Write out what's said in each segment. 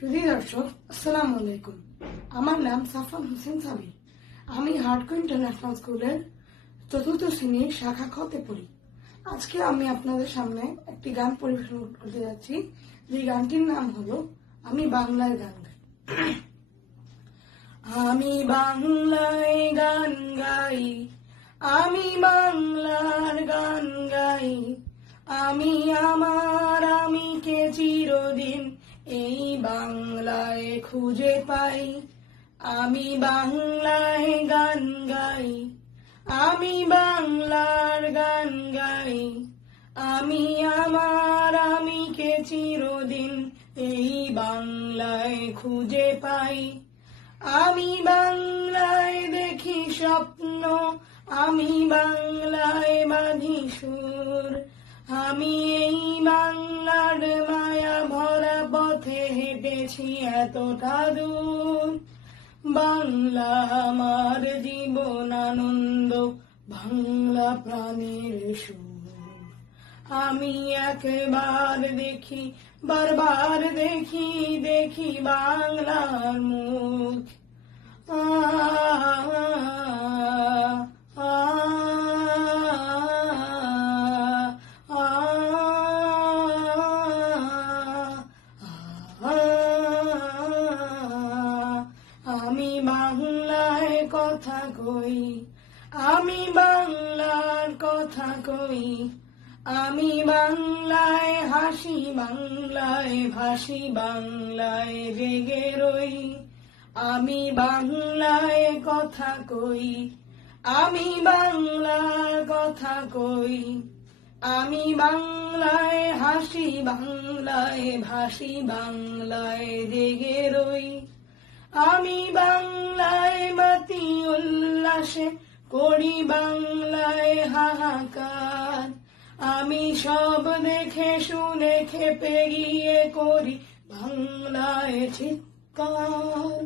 সুধী দর্শক, আসসালামু আলাইকুম। আমার নাম সাফান হোসেন সাবির। আমি হার্টকো ইন্টারন্যাশনাল স্কুলের ৪র্থ শ্রেণীর শাখা খতে পড়ি। আজকে আমি আপনাদের সামনে একটি গান পরিবেশন করতে যাচ্ছি, যে গানটির নাম হলো আমি বাংলায় গান গাই। আমি বাংলায় গান গাই, আমি বাংলার গান গাই, আমি আমার আমিকে চিরদিন এই বাংলায় খুঁজে পাই। আমি বাংলায় গান গাই, আমি বাংলার গান গাই, আমি আমার আমিকে চিরদিন এই বাংলায় খুঁজে পাই। আমি বাংলায় দেখি স্বপ্ন, আমি বাংলায় বাঁধি সুর, আমি এই বাংলার মায়া ভরা পথে হেঁটেছি এতটা দূর। বাংলা আমার জীবন আনন্দ, বাংলা প্রাণের সুর। আমি একবার দেখি, বারবার দেখি, দেখি বাংলার মুখ। আমি বাংলায় কথা কই, আমি বাংলার কথা কই, আমি বাংলায় হাসি, বাংলায় ভাসি, বাংলায় জেগে রই। আমি বাংলায় কথা কই, আমি বাংলার কথা কই, আমি বাংলায় হাসি, বাংলায় ভাসি, বাংলায় জেগে রই। আমি বাংলায় মাতি উল্লাসে করি, বাংলায় হাহাকার, আমি সব দেখে শুনে খেপে গিয়ে করি বাংলায় চিৎকার।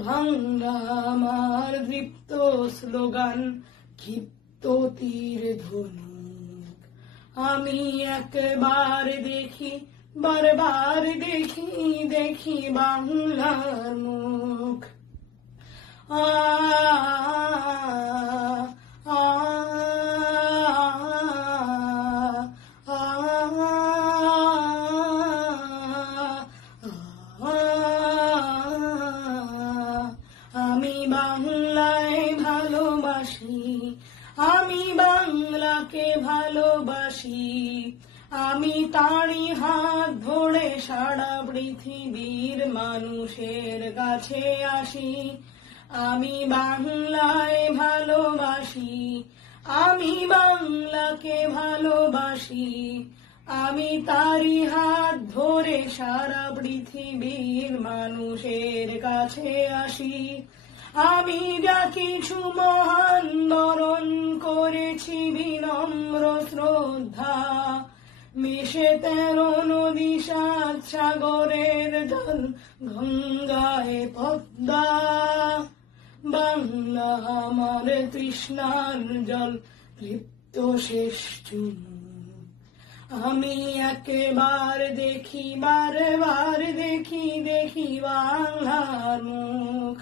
বাংলা আমার দীপ্ত স্লোগান, ক্ষিপ্ত তীর ধনুক। আমি একবার দেখি, বারবার দেখি, দেখি বাংলার মুখ। আমি বাংলায় ভালোবাসি, আমি বাংলাকে ভালোবাসি, আমি তাঁরই হাত ধরে সারা পৃথিবীর মানুষের কাছে আসি। আমি বাংলায় ভালোবাসি, আমি বাংলাকে ভালোবাসি, আমি তাঁরই হাত ধরে সারা পৃথিবীর মানুষের কাছে আসি। আমি যা কিছু মহান বরণ করেছি বিনম্র শ্রদ্ধা, মিশে 13 নদী 7 সাগরের জল, গঙ্গায় পদ্মা। বাংলা আমার তৃষ্ণার জল, তৃপ্ত শেষ চুমুক। আমি একবার দেখি, বারবার দেখি, দেখি বাংলার মুখ।